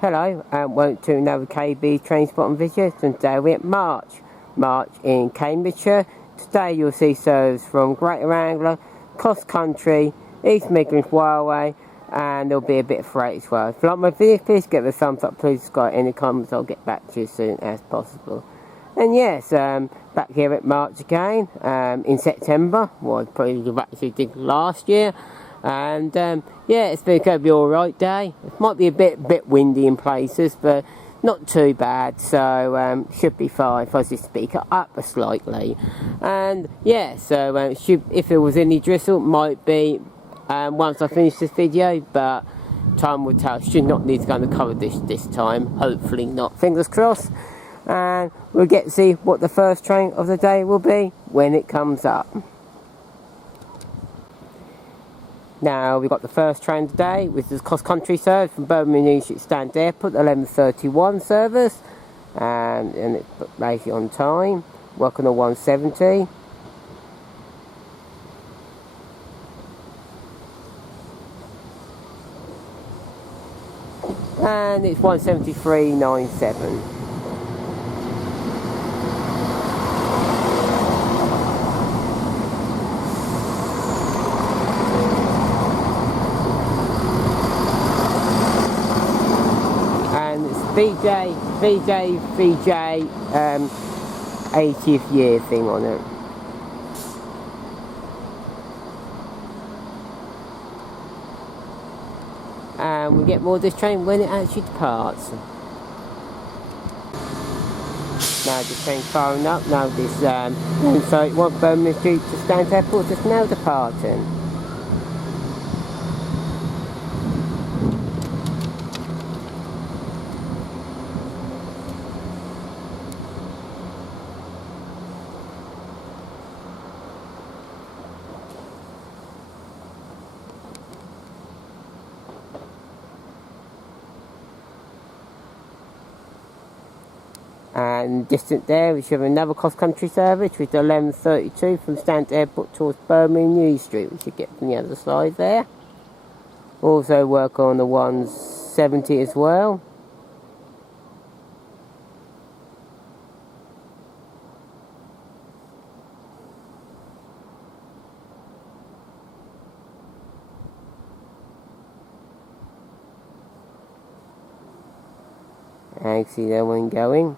Hello and welcome to another KB train spotting video. Today we're at March in Cambridgeshire. Today you'll see service from Greater Anglia, CrossCountry, East Midlands Railway, and there'll be a bit of freight as well. If you like my video, please give it a thumbs up, please subscribe, any comments, I'll get back to you as soon as possible. And yes, back here at March again, in September, well probably back to did last year. And yeah, it's going to be alright day. It might be a bit windy in places, but not too bad, so should be fine if I just speak up slightly. And yeah, so if there was any drizzle, might be once I finish this video, but time will tell. Should not need to go and cover this time, hopefully not, fingers crossed. And we'll get to see what the first train of the day will be when it comes up. Now we've got the first train today, which is CrossCountry service from Birmingham New Street Stand Airport, 11:31 service, and it's basically on time. Working on 170. And it's 173.97. VJ 80th year thing on it. And we get more of this train when it actually departs. Now this train's firing up. Now this so it won't Birmingham Street to Stand Airport is now departing. And distant there we should have another CrossCountry service which is 11:32 from Stand Airport towards Birmingham New Street. We should get from the other side there. Also work on the 170 as well. And you can see that one going.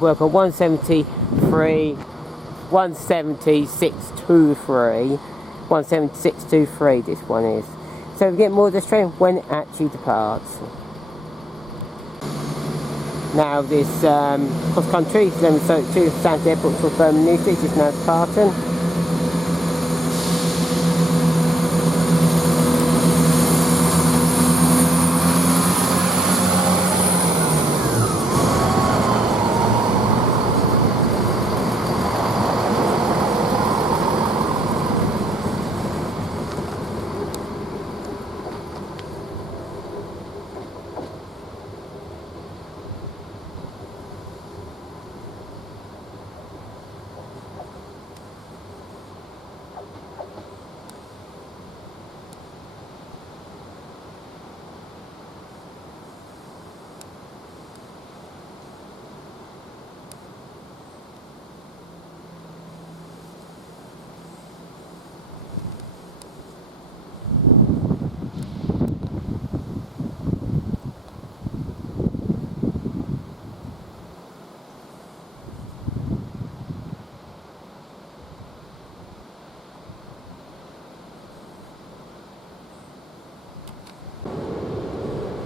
Work on 176.23 this one is. So we get more of this train when it actually departs. Now this CrossCountry is 11:32 Stand Airport to Birmingham New Street is now departing.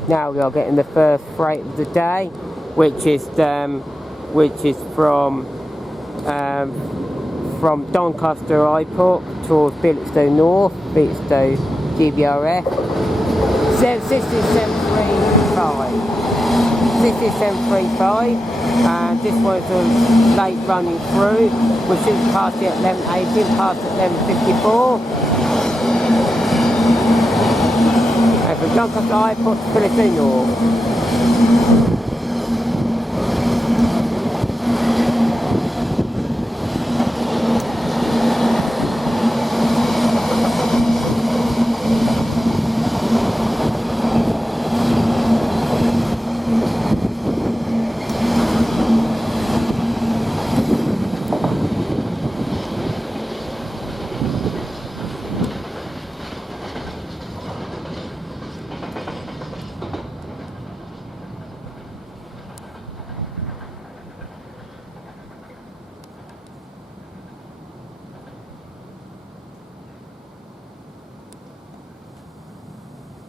Now we are getting the first freight of the day, which is from Doncaster Airport towards Billetstow North, Billetstow GBRf. 6735, and this one's late running through. We should pass it at 11:18, pass at 11:54. And from Doncaster Airport to Billetstow North.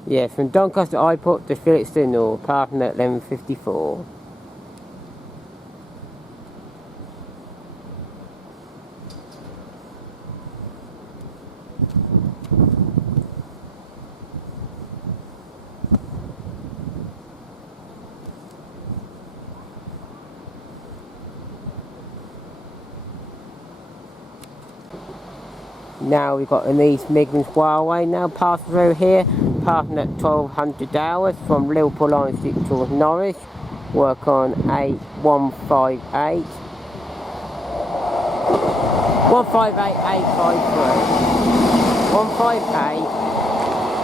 Yes, from Doncaster Airport to Billetstow North, parking at 11:54. Now we've got an East Midlands Railway now passing through here, parking at 1200 hours from Liverpool Line Street towards Norwich. Work on 158 853. 158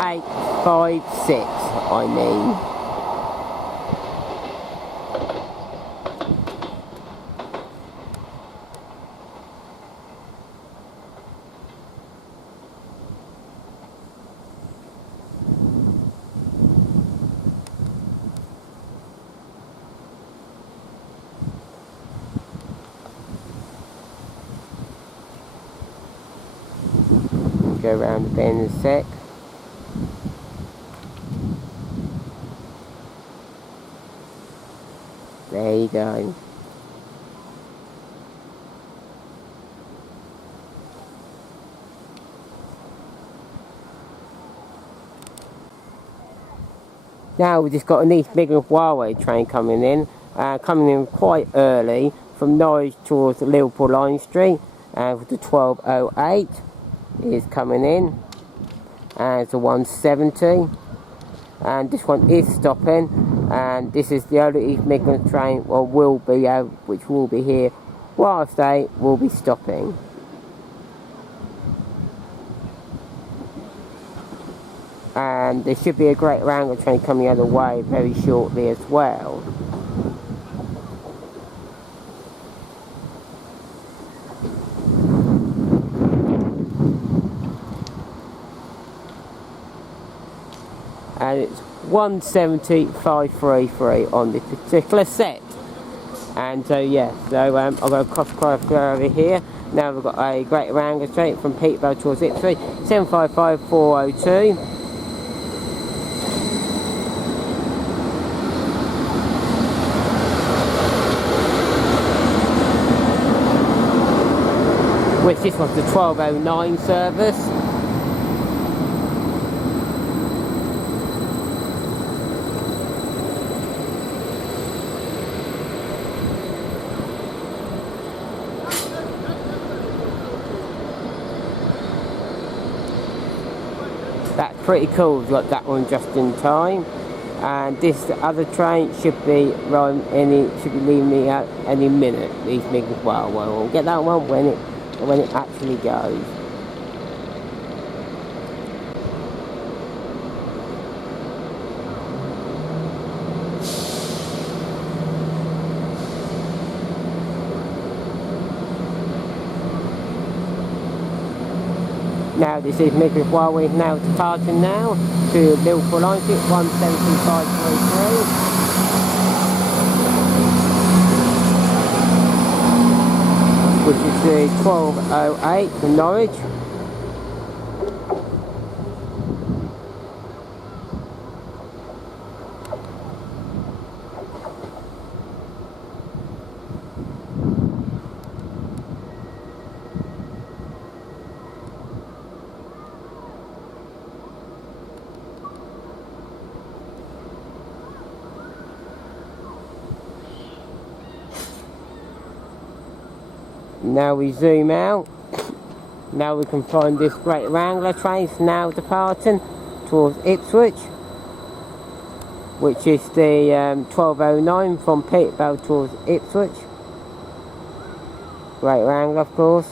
856, I mean. Go around the bend in a sec. There you go. Now we've just got an East Midlands Railway train coming in quite early from Norwich towards Liverpool Line Street, and with the 1208 is coming in, and it's a 170, and this one is stopping, and this is the only East Midlands train which will be here whilst they will be stopping. And there should be a Greater Anglia train coming the other way very shortly as well. And it's 170,533 on this particular set. And so yeah, so I've got a CrossCountry over here. Now we've got a Greater Anglia train from Pixabay towards Ipswich, 755402. Which this was the 1209 service. That's pretty cool, we've got that one just in time. And this other train should be leaving me out any minute. These Midlands Railway. We'll get that one when it actually goes. Now this is Midlands Railway now departing now to Liverpool Line Street, 17533. Which is the 1208 to Norwich. Now we zoom out. Now we can find this Greater Anglia train now departing towards Ipswich, which is the 1209 from Pixabay towards Ipswich. Greater Anglia, of course.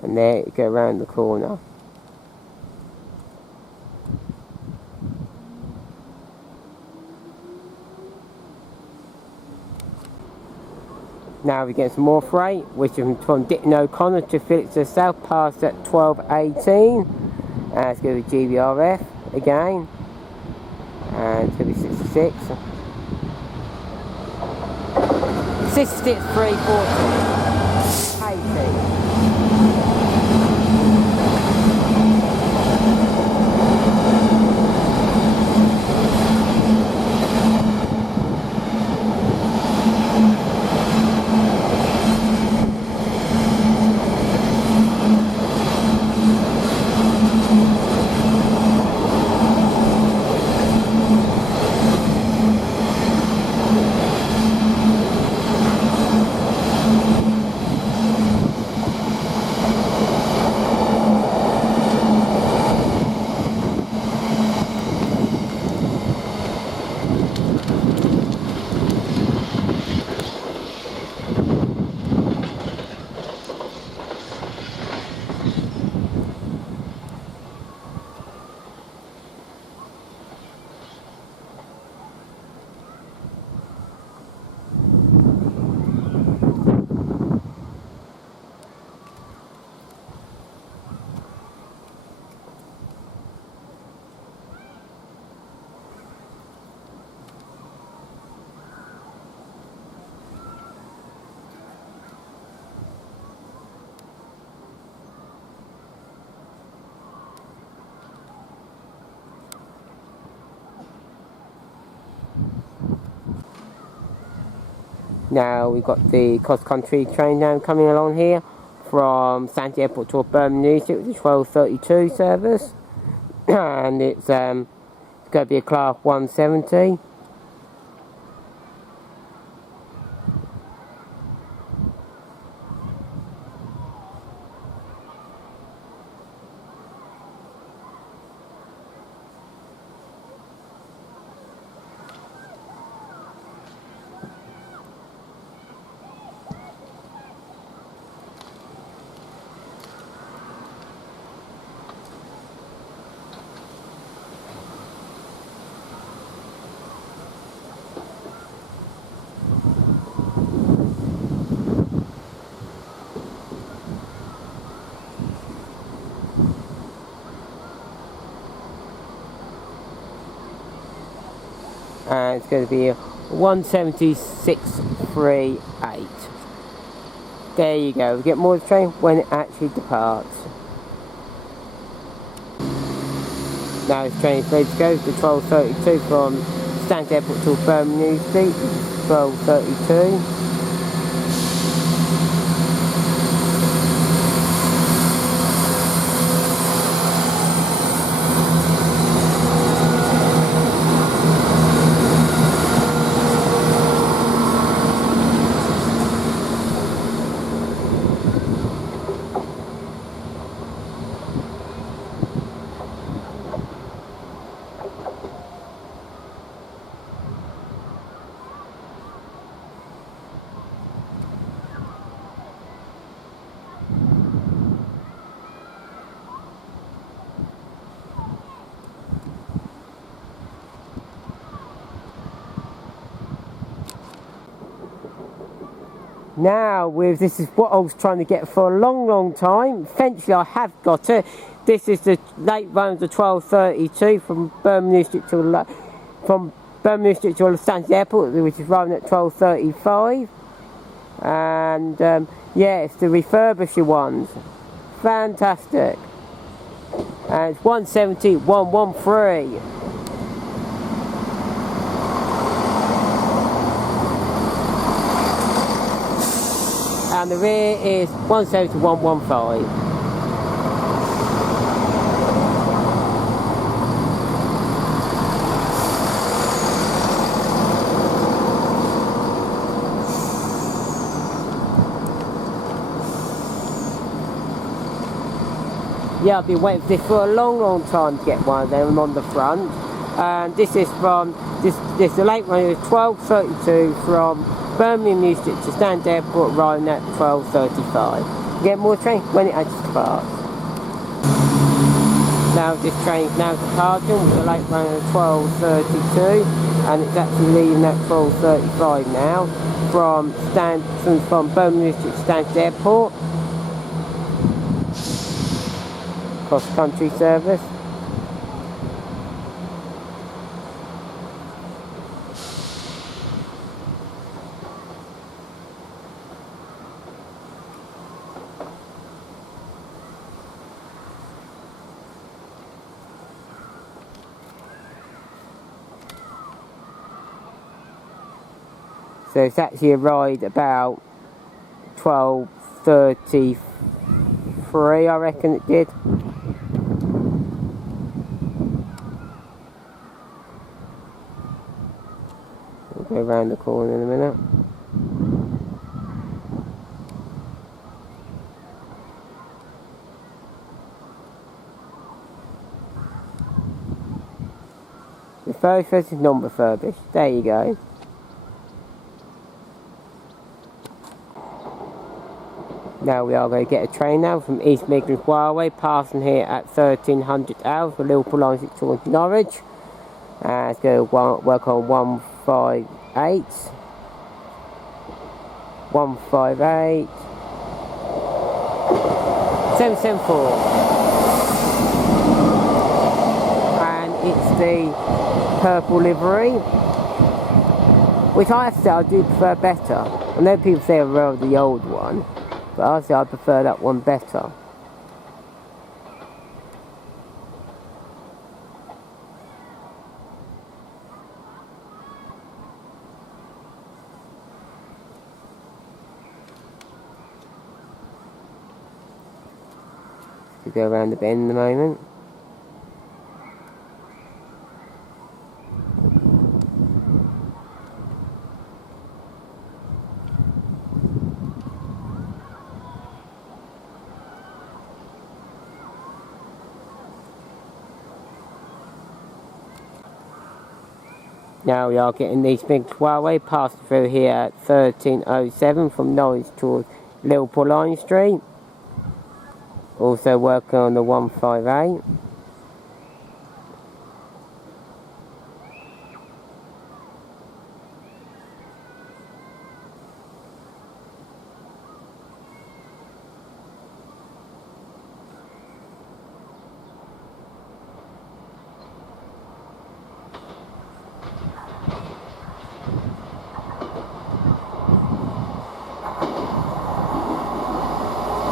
And there you go around the corner. Now we get some more freight, which is from Ditton O'Connor to Felixstowe South, past at 12:18. It's going to be GBRf again. And it's going to be 66. 66 340. 80. Now we've got the CrossCountry train now coming along here from Stanley Airport to Birmingham New Street with the 12:32 service, and it's going to be a class 170. And it's going to be a 176.38. There you go, we get more of the train when it actually departs. Now this train is ready to go to 12:32 from Stanley Airport to Birmingham New Street, 12:32. Now, this is what I was trying to get for a long time. Eventually I have got it. This is the late run of the 12:32 from Birmingham New Street to from Birmingham Street to Stansted Airport, which is arriving at 12:35. And yeah, it's the refurbished ones. Fantastic. And it's 170,113. And the rear is 170,115. Yeah, I've been waiting for this for a long time to get one of them on the front. And this is from this the late one is 12:32 from Birmingham New Street to Stansted Airport, arriving at 12:35. Get more trains when it actually departs. Now this train's now departing with the late one at 12:32, and it's actually leaving at 12:35 now from Birmingham New Street to Stansted Airport. CrossCountry service. So it's actually arrived about 12:33, I reckon it did. We'll go around the corner in a minute. Refurbished versus non-refurbished. There you go. Now we are going to get a train now from East Midlands Railway, passing here at 1300 hours for Liverpool line 6 towards Norwich. It's going to work on 158, 774, and it's the purple livery, which I have to say I do prefer better. I know people say I rather the old one, but I say I prefer that one better. We go around the bend in a moment. Now we are getting East Midlands Railway, passing through here at 1307 from Norwich towards Liverpool Line Street. Also working on the 158.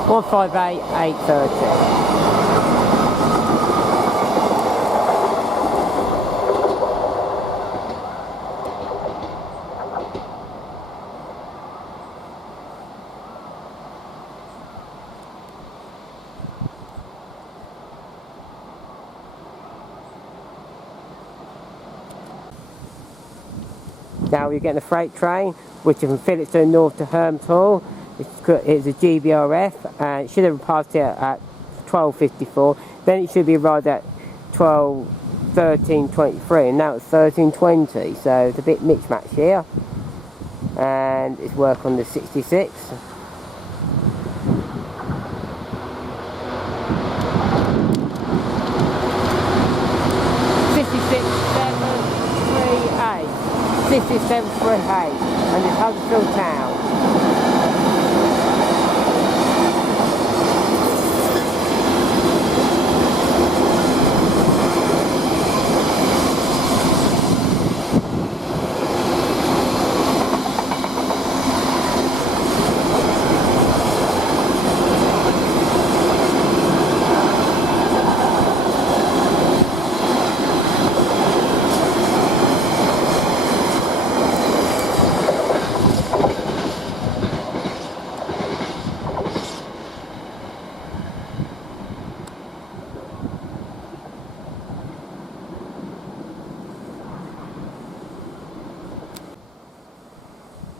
One 158 830. Now we're getting a freight train, which is from Phillipston north to Herms Hall. It's a GBRf, and it should have passed here at 12:54. Then it should be arrived at 13:23, and now it's 13:20. So it's a bit mismatch here. And it's work on the 66. This is 738, and it's Huddersfield Town.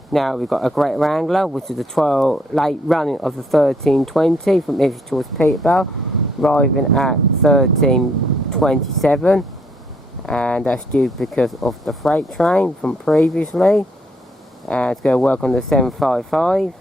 Now we've got a Greater Anglia, which is the late running of the 1320 from Ipswich towards Peterborough, arriving at 1327, and that's due because of the freight train from previously. And it's going to work on the 755.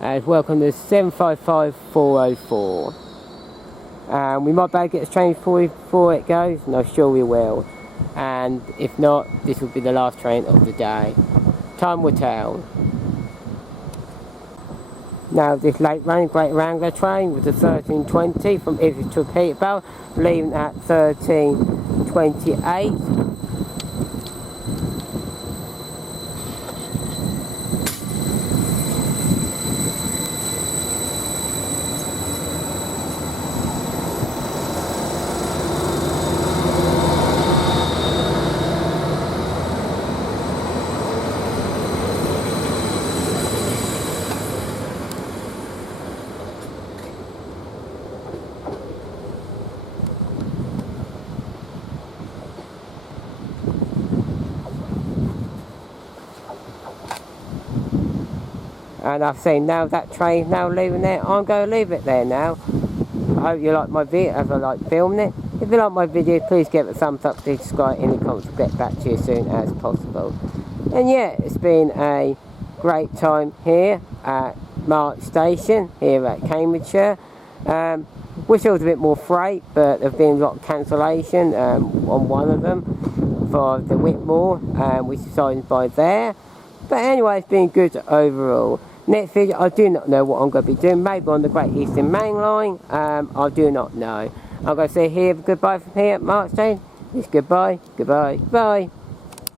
And welcome to 755404. We might be able to get this train before it goes, and I'm sure we will. And if not, this will be the last train of the day. Time will tell. Now this late running Greater Anglia train with the 1320 from Ipswich to Peterborough, leaving at 1328. And I've seen now that train now leaving there, I'm going to leave it there now. I hope you like my video as I like filming it. If you like my video, please give it a thumbs up, please subscribe in the comments, I'll get back to you as soon as possible. And yeah, it's been a great time here at March Station, here at Cambridgeshire. Wish there was a bit more freight, but there's been a lot of cancellation on one of them for the Whitmore, which is signed by there. But anyway, it's been good overall. Next video, I do not know what I'm going to be doing. Maybe on the Great Eastern Main Line. I do not know. I'm going to say here goodbye from here at March Station. It's goodbye, goodbye, bye.